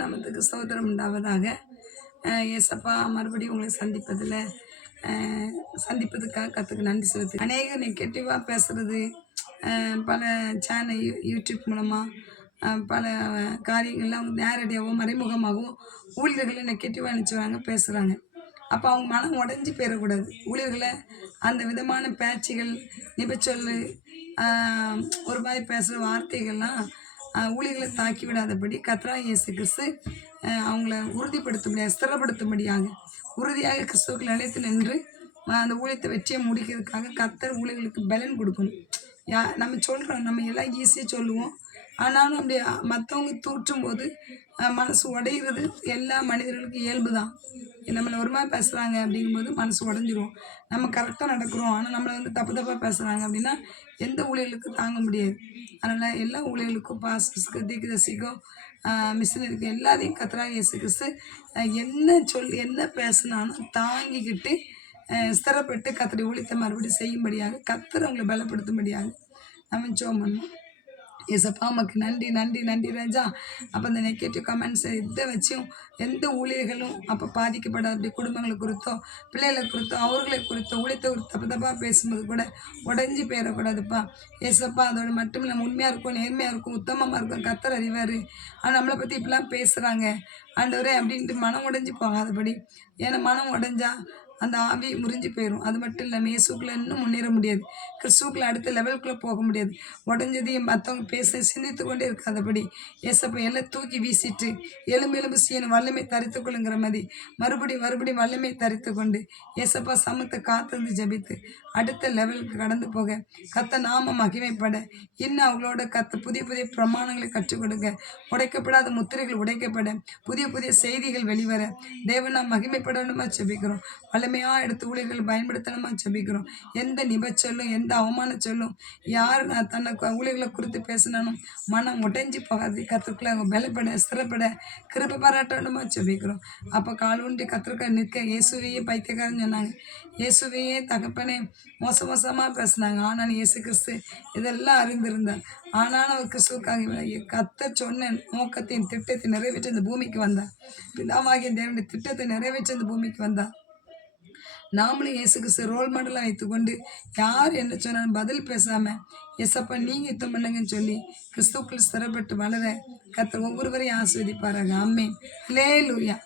நாமத்துக்கு ஸ்தோத்திரம் உண்டாவதாக. ஏசப்பா, மறுபடியும் உங்களை சந்திப்பதுக்காக கற்றுக்கு நன்றி செலுத்து. அநேக நெகட்டிவாக பேசுகிறது, பல சேனல் யூடியூப் மூலமாக பல காரியங்கள்லாம் அவங்க நேரடியாகவும் மறைமுகமாகவும் ஊழியர்களை நெகட்டிவாக நினச்சிவாங்க பேசுகிறாங்க. அப்போ அவங்க மனம் உடஞ்சி போயிடக்கூடாது. ஊழியர்களை அந்த விதமான பேச்சுகள், நிபச்சொல், ஒரு மாதிரி பேசுகிற வார்த்தைகள்லாம் ஊழியர்களை தாக்கி விடாதபடி கர்த்தராகிய இயேசு கிறிஸ்து அவங்கள உறுதிப்படுத்தும்படியாக, ஸ்திரப்படுத்தும்படியாக, உறுதியாக கிறிஸ்துவுக்குள் நிலைத்து நின்று அந்த ஊழியத்தை வெற்றியை முடிக்கிறதுக்காக கர்த்தர் ஊழியர்களுக்கு பலன் கொடுக்கணும். நம்ம சொல்கிறோம், நம்ம எல்லாம் ஈஸியாக சொல்லுவோம். ஆனாலும் அப்படி மற்றவங்க தூற்றும் போது மனசு உடைகிறது எல்லா மனிதர்களுக்கும் இயல்பு தான். நம்மளை ஒரு மாதிரி பேசுகிறாங்க அப்படிங்கும்போது மனசு உடஞ்சிரும். நம்ம கரெக்டாக நடக்கிறோம், ஆனால் நம்மளை தப்பாக பேசுகிறாங்க அப்படின்னா எந்த ஊழியர்களுக்கும் தாங்க முடியாது. அதனால் எல்லா ஊழியர்களுக்கும், பாஸ்டர்ஸுக்கு, தீர்க்கதரிசிக்கும், மிஷினரிக்கும் எல்லாத்தையும் கர்த்தராகிய இயேசு கிறிஸ்து என்ன பேசினாலும் தாங்கிக்கிட்டு ஸ்திரப்பட்டு கர்த்தருடைய ஊழியத்தை மறுபடியும் செய்யும்படியாக, கர்த்தர் அவங்களை பலப்படுத்தும்படியாக நம்ம ஜெபம் பண்ணணும். ஏசப்பா, நமக்கு நன்றி நன்றி நன்றி ராஜா. அப்போ அந்த நெகட்டிவ் கமெண்ட்ஸ் இதை வச்சும் எந்த ஊழியர்களும் அப்போ பாதிக்கப்படாத குடும்பங்களை குறித்தோ, பிள்ளைகளை குறித்தோ, அவர்களை குறித்தோ, ஊழியத்தை தப்பாக பேசும்போது கூட உடஞ்சி போயிடக்கூடாதுப்பா. ஏசப்பா, அதோட மட்டும் நம்ம உண்மையாக இருக்கும், நேர்மையாக இருக்கும், உத்தமமாக இருக்கும், கர்த்தர் அறிவார். ஆனால் நம்மளை பற்றி இப்படிலாம் பேசுகிறாங்க ஆண்டவரே அப்படின்ட்டு மனம் உடைஞ்சி போகாதபடி. ஏன்னா மனம் உடைஞ்சா அந்த ஆவி முறிஞ்சு போயிடும். அது மட்டும் இல்லாமல் இயேசுக்குள்ளே இன்னும் முன்னேற முடியாது, கிறிஸ்துவுக்குள்ளே அடுத்த லெவலுக்குள்ளே போக முடியாது. உடஞ்சதையும் மற்றவங்க பேச சிந்தித்து கொண்டே இருக்காதபடி ஏசப்பா எல்லாம் தூக்கி வீசிட்டு எலும்பு செய்யணும், வல்லமை தரித்து கொள்ளுங்கிற மாதிரி மறுபடியும் வல்லமை தரித்து கொண்டு ஏசப்பா சமத்தை காத்திருந்து ஜபித்து அடுத்த லெவலுக்கு கடந்து போக, கத்த நாம மகிமைப்பட, இன்னும் அவங்களோட புதிய பிரமாணங்களை கற்றுக் கொடுங்க. உடைக்கப்படாத முத்திரைகள் உடைக்கப்பட, புதிய செய்திகள் வெளிவர தேவனா மகிமைப்படணுமா ஜபிக்கிறோம். வல்லமையாக எடுத்து ஊழியர்கள் பயன்படுத்தணுமா ஜபிக்கிறோம். எந்த நிபச்சொல்லும், எந்த அவமான சொல்லும், யார் தன்னை ஊழியர்களை குறித்து பேசினாலும் மனம் உடைஞ்சி போகாது. கத்திற்குள்ள அவங்க பலப்பட, ஸ்திரப்பட கிருபை பாராட்டணுமா ஜபிக்கிறோம். அப்போ கால் ஊன்றி கத்திற்காக நிற்க, இயேசுவையே பைத்தியக்காரன்னு சொன்னாங்க, இயேசுவையே தகப்பனே மோசமாக பேசினாங்க. ஆனாலும் இயேசு கிறிஸ்து இதெல்லாம் அறிந்திருந்தார். ஆனாலும் அவர் கிறிஸ்துவுக்காக கர்த்தர் சொன்ன நோக்கத்தின் திட்டத்தை நிறைவேற்ற இந்த பூமிக்கு வந்தார். பிதாவாகிய தேவனுடைய திட்டத்தை நிறைவேற்ற இந்த பூமிக்கு வந்தார். நாமளும் இயேசு கிறிஸ்து ரோல் மாடலாக வைத்துக்கொண்டு யார் என்ன சொன்னாலும் பதில் பேசாமல் எசப்பா நீங்கள் யுத்தம் பண்ணுங்கன்னு சொல்லி கிறிஸ்துவுக்குள் ஸ்திரப்பட்டு வளர கர்த்தர் ஒவ்வொருவரையும் ஆசீர்வதிப்பாராக. ஆமென். ஹல்லேலூயா.